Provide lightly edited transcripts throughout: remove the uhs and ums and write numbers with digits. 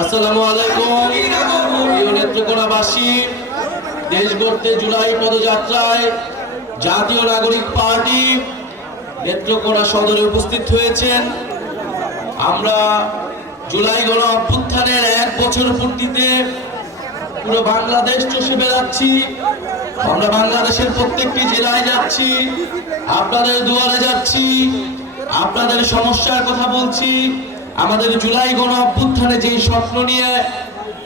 আসসালামু আলাইকুম। প্রিয় নেত্রকোনাবাসী, দেশ গড়তে জুলাই পদযাত্রায় জাতীয় নাগরিক পার্টি নেত্রকোনা সদরে উপস্থিত হয়েছেন। আমরা জুলাই গণ অভ্যুত্থানের 1 বছর পূর্তিতে পুরো বাংলাদেশ চষে বেড়াচ্ছি। আমরা বাংলাদেশের প্রত্যেকটি জেলায় যাচ্ছি, আপনাদের দুয়ারে যাচ্ছি, আপনাদের সমস্যার কথা বলছি। আমাদের জুলাই গণ অভ্যুত্থানে যেই স্বপ্ন নিয়ে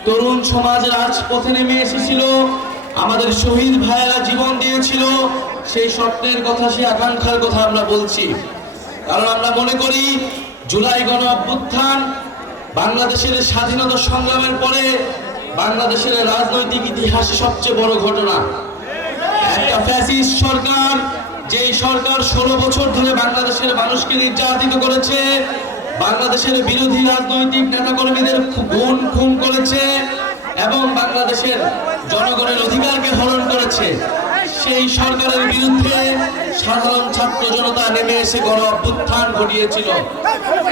তরুণ সমাজ রাজপথে নেমে এসেছিল, আমাদের শহীদ ভাইয়েরা জীবন দিয়েছিল, সেই স্বপ্নের কথা, সেই আকাঙ্ক্ষার কথা আমরা বলছি। কারণ আমরা মনে করি জুলাই গণ অভ্যুত্থান বাংলাদেশের স্বাধীনতা সংগ্রামের পরে বাংলাদেশের রাজনৈতিক ইতিহাসে সবচেয়ে বড় ঘটনা। একটা ফ্যাসিস্ট সরকার, যেই সরকার 16 বছর ধরে বাংলাদেশের মানুষকে নির্যাতিত করেছে, বাংলাদেশের বিরোধী রাজনৈতিক নেতাকর্মীদের খুন করেছে এবং বাংলাদেশের জনগণের অধিকারকে হরণ করেছে, সেই সরকারের বিরুদ্ধে সাধারণ ছাত্র জনতা নেমে এসে গণ অভ্যুত্থান ঘটিয়েছিল।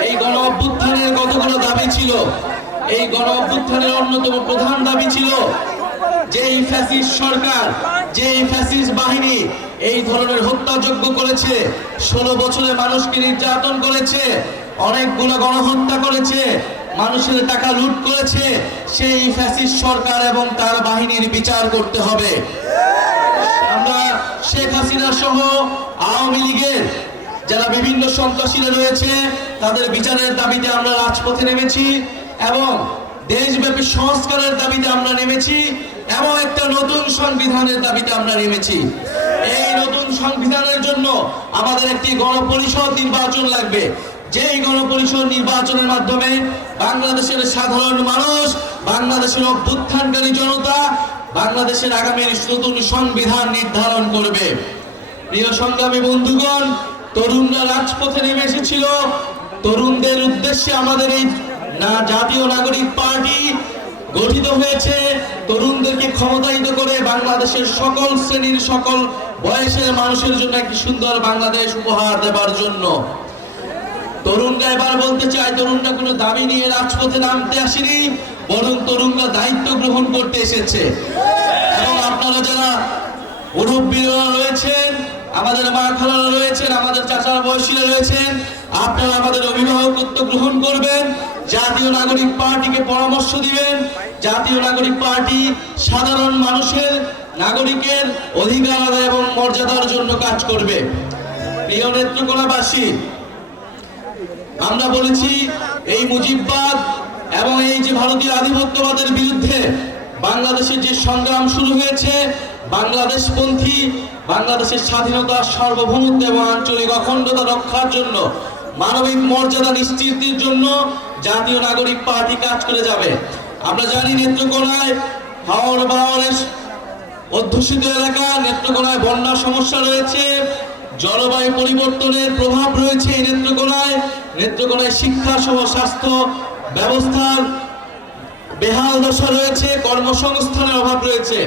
এই গণ অভ্যুত্থানের কতগুলো দাবি ছিল। এই গণ অভ্যুত্থানের অন্যতম প্রধান দাবি ছিল যে এই ফ্যাসিস্ট সরকার, যে এই ফ্যাসিস্ট বাহিনী এই ধরনের হত্যাযজ্ঞ করেছে, 16 বছরে মানুষকে নির্যাতন করেছে, অনেকগুলো গণহত্যা করেছে, মানুষের টাকা লুট করেছে, সেই ফ্যাসিস্ট সরকার এবং তার বাহিনীর বিচার করতে হবে। আমরা শেখ হাসিনা সহ আওয়ামী লীগের যারা বিভিন্ন সন্ত্রাসীরা রয়েছে তাদের বিচারের দাবিতে আমরা রাজপথে নেমেছি এবং দেশব্যাপী সংস্কারের দাবিতে আমরা নেমেছি এবং একটা নতুন সংবিধানের দাবিতে আমরা নেমেছি। এই নতুন সংবিধানের জন্য আমাদের একটি গণপরিষদ নির্বাচন লাগবে, যেই গণপরিষদ নির্বাচনের মাধ্যমে বাংলাদেশের সাধারণ মানুষ, বাংলাদেশের অভ্যুত্থানকারী জনতা বাংলাদেশের আগামী নতুন সংবিধান নির্ধারণ করবে। প্রিয় সংগ্রামী বন্ধুগণ, তরুণরা রাজপথে নেমে এসেছিল। তরুণদের উদ্দেশ্যে আমাদের এই জাতীয় নাগরিক পার্টি গঠিত হয়েছে, তরুণদেরকে ক্ষমতায়িত করে বাংলাদেশের সকল শ্রেণীর, সকল বয়সের মানুষের জন্য একটি সুন্দর বাংলাদেশ উপহার দেবার জন্য। তরুণরা এবার বলতে চায়, তরুণরা কোনো দাবি নিয়ে রাজপথে নামতে আসেনি, বরং তরুণরা দায়িত্ব গ্রহণ করতে এসেছে। এবং আপনারা যারা মুরব্বীরা রয়েছেন, আমাদের মা খালারা রয়েছেন, আমাদের চাচার বয়সীরা রয়েছেন, আপনারা আমাদের অভিভাবকত্ব গ্রহণ করবেন, জাতীয় নাগরিক পার্টিকে পরামর্শ দিবেন। জাতীয় নাগরিক পার্টি সাধারণ মানুষের, নাগরিকের অধিকার আদায় এবং মর্যাদার জন্য কাজ করবে। প্রিয় নেত্রকোনাবাসী, আমরা বলেছি এই মুজিববাদ এবং এই যে ভারতীয় আধিপত্যবাদের বিরুদ্ধে বাংলাদেশের যে সংগ্রাম শুরু হয়েছে, বাংলাদেশপন্থী, বাংলাদেশের স্বাধীনতা, সার্বভৌমত্ব এবং আঞ্চলিক অখণ্ডতা রক্ষার জন্য, মানবিক মর্যাদা নিশ্চিতের জন্য জাতীয় নাগরিক পার্টি কাজ করে যাবে। আমরা জানি নেত্রকোনায় হাওর বাওয়ারের অধ্যুষিত এলাকা, নেত্রকোনায় বন্যার সমস্যা রয়েছে, জলবায়ু পরিবর্তনের প্রভাব রয়েছে এই নেত্রকোনায়। নেত্রকোনায় শিক্ষা সহ স্বাস্থ্য ব্যবস্থার বেহাল দশা রয়েছে, কর্মসংস্থানের অভাব রয়েছে।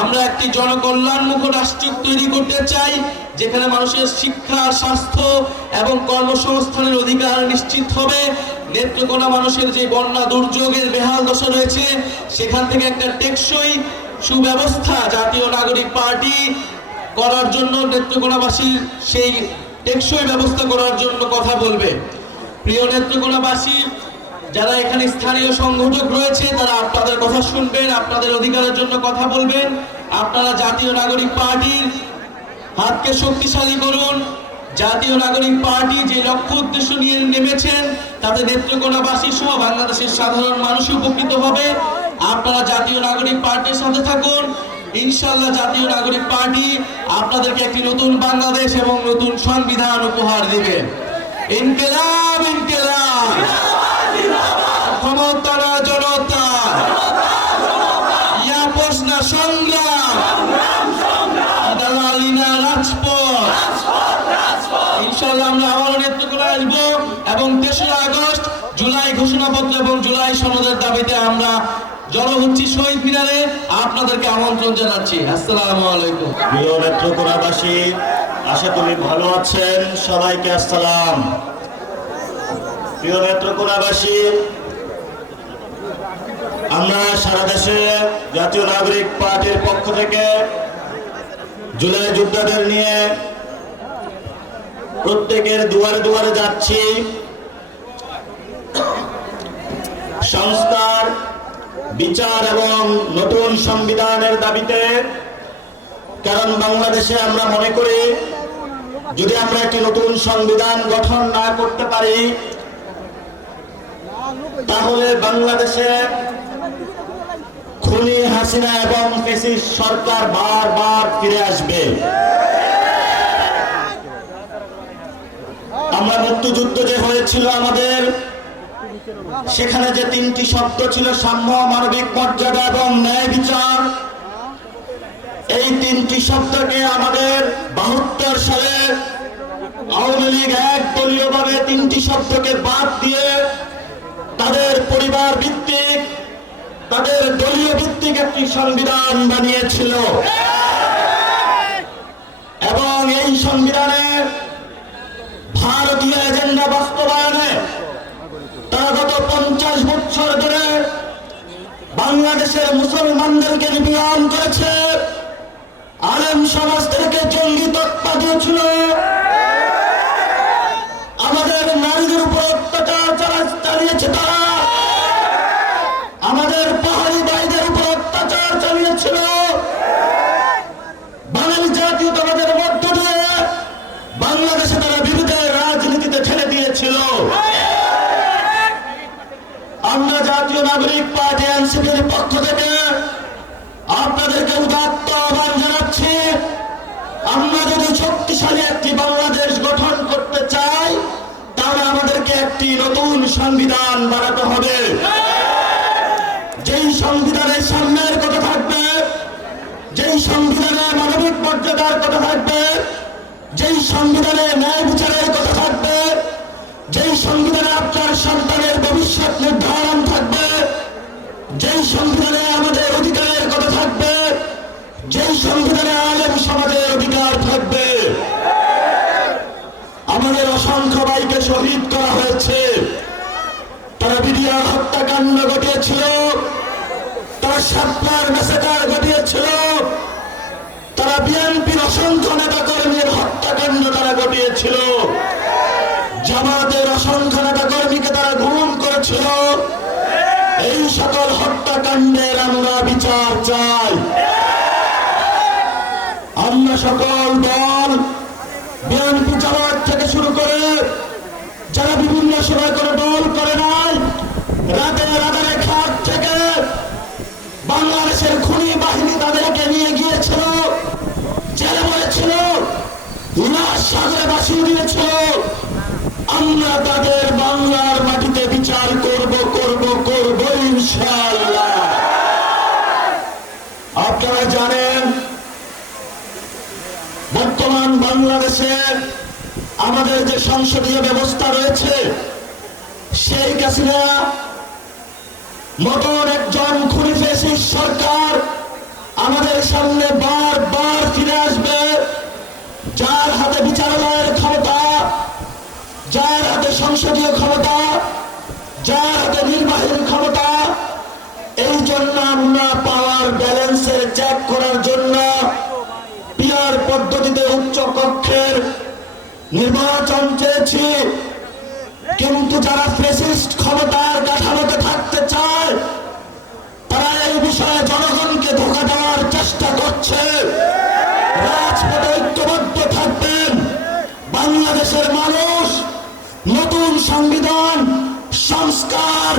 আমরা একটি জনকল্যাণমুখ রাষ্ট্র তৈরি করতে চাই, যেখানে মানুষের শিক্ষা, স্বাস্থ্য এবং কর্মসংস্থানের অধিকার নিশ্চিত হবে। নেত্রকোনা মানুষের যে বন্যা দুর্যোগের বেহাল দশা রয়েছে, সেখান থেকে একটা টেকসই সুব্যবস্থা জাতীয় নাগরিক পার্টি করার জন্য, নেত্রকোনাবাসীর সেই টেকসই ব্যবস্থা করার জন্য কথা বলবে। প্রিয় নেত্রকোনাবাসী, যারা এখানে স্থানীয় সংগঠক রয়েছে তারা আপনাদের কথা শুনবেন, আপনাদের অধিকারের জন্য কথা বলবেন। আপনারা জাতীয় নাগরিক পার্টির হাতকে শক্তিশালী করুন। জাতীয় নাগরিক পার্টি যে লক্ষ্য উদ্দেশ্য নিয়ে নেমেছেন, তাতে নেত্রকোনাবাসী সহ বাংলাদেশের সাধারণ মানুষ উপকৃত হবে। আপনারা জাতীয় নাগরিক পার্টির সাথে থাকুন। ইনশাআল্লাহ জাতীয় নাগরিক পার্টি আপনাদেরকে একটি নতুন বাংলাদেশ এবং নতুন সংবিধান উপহার দিবে। ইনকিলাব ইনকিলাব, ক্ষমতা না জনতা, ইয়া প্রশ্ন সংগ্রাম, দালালি না রাজপথ। ইনশাআল্লাহ আমরা আবার নেত্রকোনায় আসবো এবং 3রা আগস্ট জুলাই ঘোষণাপত্র এবং জুলাই সনদের দাবিতে আমরা জড়ো হচ্ছি শহীদ মিনারে। আপনাদেরকে আমন্ত্রণ জানাচ্ছি। আসসালামু আলাইকুম। প্রিয় নেত্রকোনাবাসী, আশা করি ভালো আছেন। সবাইকে আসসালাম। প্রিয় নেত্রকোনাবাসী, আমরা সারা দেশে জাতীয় নাগরিক পার্টির পক্ষ থেকে জুলাই যোদ্ধাদের নিয়ে প্রত্যেকের দুয়ারে দুয়ারে যাচ্ছি সংস্কার, বিচার এবং নতুন সংবিধানের দাবিতে। কারণ বাংলাদেশে আমরা মনে করি যদি আমরা একটি নতুন সংবিধান গঠন না করতে পারি তাহলে বাংলাদেশে খুনি হাসিনা এবং ফ্যাসিস্ট সরকার বারবার ফিরে আসবে। আমরা মুক্তিযুদ্ধ যে হয়েছিল আমাদের, সেখানে যে তিনটি শব্দ ছিল সাম্য, মানবিক মর্যাদা এবং ন্যায় বিচার, এই তিনটি শব্দকে আমাদের 72 সালে আওয়ামী লীগ একদলীয়ভাবে তিনটি শব্দকে বাদ দিয়ে তাদের পরিবার ভিত্তিক, তাদের দলীয় ভিত্তিক একটি সংবিধান বানিয়েছিল এবং এই সংবিধানে ভারতীয় এজেন্ডা বাস্তবায়নে তারা গত 50 বছর ধরে বাংলাদেশের মুসলমানদেরকে নিপীড়ন করেছে, আলেম সমাজদেরকে জঙ্গি তকমা দিয়েছিল, আমাদের নারীদের উপর অত্যাচার চালিয়েছে তারা, আমাদের পাহাড়ি ভাইদের উপর অত্যাচার চালিয়েছিল, বাঙালি জাতীয়তাবাদের মধ্য দিয়ে বাংলাদেশে তারা বিরোধের রাজনীতিতে ঠেলে দিয়েছিল। আমরা জাতীয় নাগরিক পার্টি এনসিপির পক্ষ থেকে আপনাদেরকে উদাত্ত আহ্বান জানাচ্ছি, আমরা যদি শক্তিশালী একটি বাংলাদেশ গঠন করতে চাই তাহলে আমাদেরকে একটি নতুন সংবিধান বানাতে হবে। যেই সংবিধানের সাম্যের কথা থাকবে, যেই সংবিধানে মানবিক মর্যাদার কথা থাকবে, যেই সংবিধানে ন্যায় বিচারের কথা থাকবে, যেই সংবিধানে আপনার সন্তানের ভবিষ্যৎ নির্ধারণ থাকবে, যেই সংবিধানে আমাদের অধিকারের কথা থাকবে, যেই সংবিধানে আলেম সমাজের অধিকার থাকবে। আমাদের অসংখ্য ভাইকে শহীদ করা হয়েছে, তারা বিডিআর হত্যাকাণ্ড ঘটিয়েছিল, তারা শাপলার ম্যাসাকার ঘটিয়েছিল, তারা বিএনপির অসংখ্য নেতা কর্মীর হত্যাকাণ্ড তারা ঘটিয়েছিল, জামাতের অসংখ্য নেতা কর্মীকে তারা গুম করেছিল। এই সকল হত্যাকাণ্ডের আমরা বিচার চাই। আমরা সকল দল, বিএনপি জামাত থেকে শুরু করে যারা বিভিন্ন সময় কোনো দল করে নাই, রাতে রাতের খাট থেকে বাংলাদেশের খুনি বাহিনী তাদেরকে নিয়ে গিয়েছিল, জেলে বলেছিল, লাশ সাগরে ভাসিয়ে দিয়েছিল। আমরা তাদের বাংলার মাটিতে বিচার করব ইনশাআল্লাহ। আপনারা জানেন বর্তমান বাংলাদেশে আমাদের যে সংসদীয় ব্যবস্থা রয়েছে, শেখ হাসিনা মতন একজন খুনি ফ্যাসিস্ট সরকার আমাদের সামনে বারবার ফিরে আসবে, যার হাতে বিচারালয়ের ক্ষমতা, যার হাতে সংসদীয় ক্ষমতা, যার হাতে নির্বাহীর ক্ষমতা। এই জন্য আমরা পাওয়ার ব্যালেন্সের চেক করার জন্য পিআর পদ্ধতিতে উচ্চ কক্ষের নির্বাচন চেয়েছি, কিন্তু যারা ফ্যাসিস্ট ক্ষমতার কাঠামোতে থাকতে চায় তারা এই বিষয়ে জনগণকে ধোঁকা দেওয়ার চেষ্টা করছে। রাজপথে ঐক্যবদ্ধ থাকবেন, বাংলাদেশের মানুষ নতুন সংবিধান, সংস্কার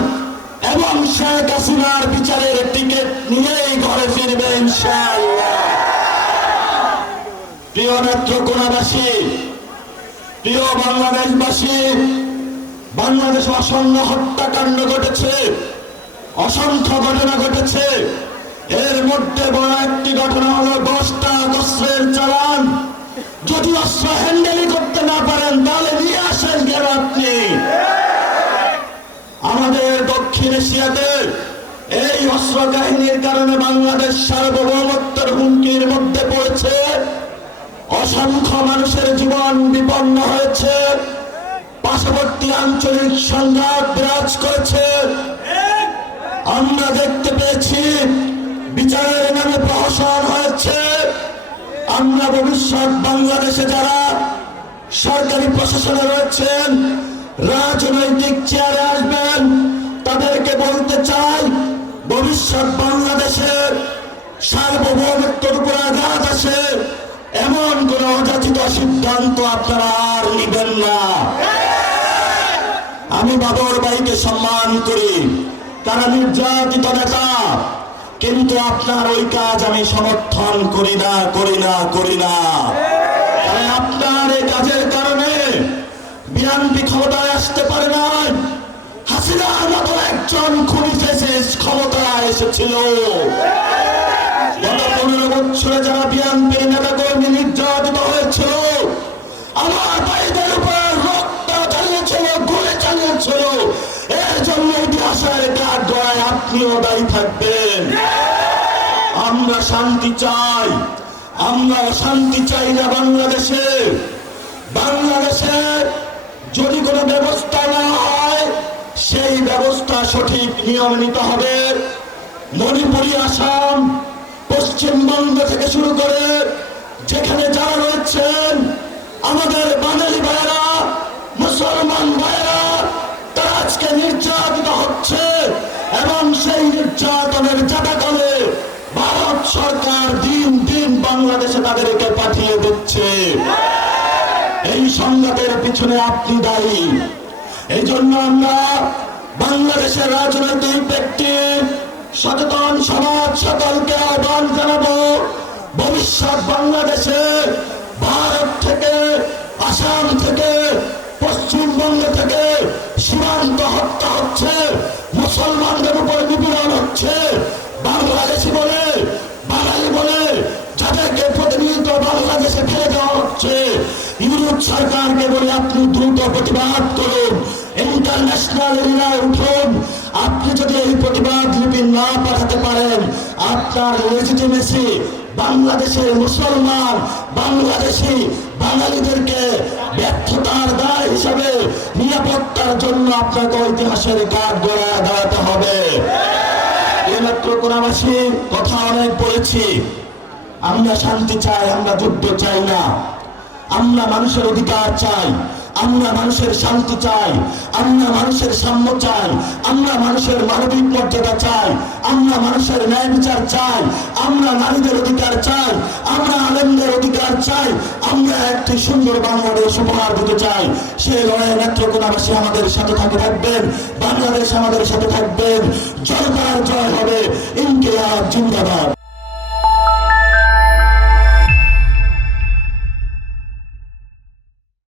এবং শেখ হাসিনার বিচারের টিকিট নিয়েই ঘরে ফিরবে ইনশাআল্লাহ। প্রিয় নেত্রকোনাবাসী, প্রিয় বাংলাদেশবাসী, বাংলাদেশে অসংখ্য হত্যাকাণ্ড ঘটেছে, অসংখ্য ঘটনা ঘটেছে। এর মধ্যে বড় একটি ঘটনা হলো 10টা অস্ত্রের চালান। যদি অস্ত্র হ্যান্ডেলই করতে না পারেন তাহলে নিয়ে আসেন কেন আপনি? আমাদের দক্ষিণ এশিয়াতে এই অস্ত্র কাহিনীর কারণে বাংলাদেশ সার্বভৌমত্বের হুমকির মধ্যে পড়েছে, অসংখ্য মানুষের জীবন বিপন্ন হয়েছে, পার্শ্ববর্তী আঞ্চলিক সংঘাত বিরাজ করেছে। আমরা দেখতে পেয়েছি বিচারের নামে প্রহসন হয়েছে। আমরা ভবিষ্যৎ বাংলাদেশে যারা সরকারি প্রশাসনে রয়েছেন, রাজনৈতিক চেয়ারে আসবেন, তাদেরকে বলতে চাই, ভবিষ্যৎ বাংলাদেশের সার্বভৌমত্বের উপর আঘাত আসে এমন কোন অযাচিত সিদ্ধান্ত আপনারা আর নিবেন না। আমি বাবর ভাইকে সম্মান করি, তারা নির্যাতিত নেতা, কিন্তু আপনার ওই কাজ আমি সমর্থন করি না। তাই আপনার এই কাজের কারণে বিএনপি ক্ষমতায় আসতে পারে না। হাসিনার মতো একজন খুনি ফ্যাসিস্ট ক্ষমতায় এসেছিল। গত 15 বছরে যারা বিএনপির নেতা কর্মী নির্যাতিত হয়েছিল, আমার ভাইদের উপর রক্ত চালিয়েছিল, গুলি চালিয়েছিল, এর জন্য ইতিহাসের কাঠগড়ায় আপনিও দায়ী থাকবেন। আমরা শান্তি চাই, আমরা শান্তি চাই না বাংলাদেশে। বাংলাদেশের যদি কোনো ব্যবস্থা না হয়, সেই ব্যবস্থা সঠিক নিয়ম নিতে হবে। মণিপুরি, আসাম, পশ্চিমবঙ্গ থেকে শুরু করে যেখানে যারা রয়েছেন, আমাদের বাঙালি ভাইয়েরা, মুসলমান ভাইয়েরা, তারা আজকে নির্যাতিত হচ্ছে এবং সেই নির্যাতনের জাতাকলে ভারত সরকার দিন দিন বাংলাদেশে তাদেরকে পাঠিয়ে দিচ্ছে। এই সংঘাতের পিছনে আপনি দায়ী। এই জন্য আমরা বাংলাদেশের রাজনৈতিক ব্যক্তি, সচেতন সমাজ সকলকে আহ্বান জানাবো, ভবিষ্যৎ বাংলাদেশে ভারত থেকে, আসাম থেকে, পশ্চিমবঙ্গ থেকে সীমান্ত হত্যা হচ্ছে, মুসলমানদের উপর নিপীড়ন হচ্ছে, বাংলাদেশি বলে, বাঙালি বলে যাদেরকে প্রতিনিয়ত বাংলাদেশে ফেলে দেওয়া হচ্ছে। ইউরোপ সরকারকে বলে আপনি দ্রুত প্রতিবাদ করুন, ইন্টারন্যাশনাল এরিয়ায় উঠুন। আপনি যদি এই প্রতিবাদ লিপি না পাঠাতে পারেন, আপনার লেজিটিমেসি বাংলাদেশের মুসলমান, বাংলাদেশি বাঙালিদেরকে ব্যর্থতার দায় হিসাবে নিরাপত্তার জন্য আপনাকে ইতিহাসের কাঠগড়ায় দাঁড়াতে হবে। এইমাত্র কোনাবাসী কথা অনেক বলেছি। আমরা শান্তি চাই, আমরা যুদ্ধ চাই না। আমরা মানুষের অধিকার চাই, আমরা মানুষের শান্তি চাই, আমরা মানুষের সাম্য চাই, আমরা মানুষের মানবিক মর্যাদা চাই, আমরা মানুষের ন্যায় বিচার চাই, আমরা নারীদের অধিকার চাই, আমরা আলেমদের অধিকার চাই, আমরা একটি সুন্দর বাংলাদেশ উপহার দিতে চাই। সেই লড়াইয়ে নেত্রকোনাবাসী আমাদের সাথে থাকবেন, বাংলাদেশ আমাদের সাথে থাকবেন। জনতার জয় হবে, ইনকিলাব জিন্দাবাদ।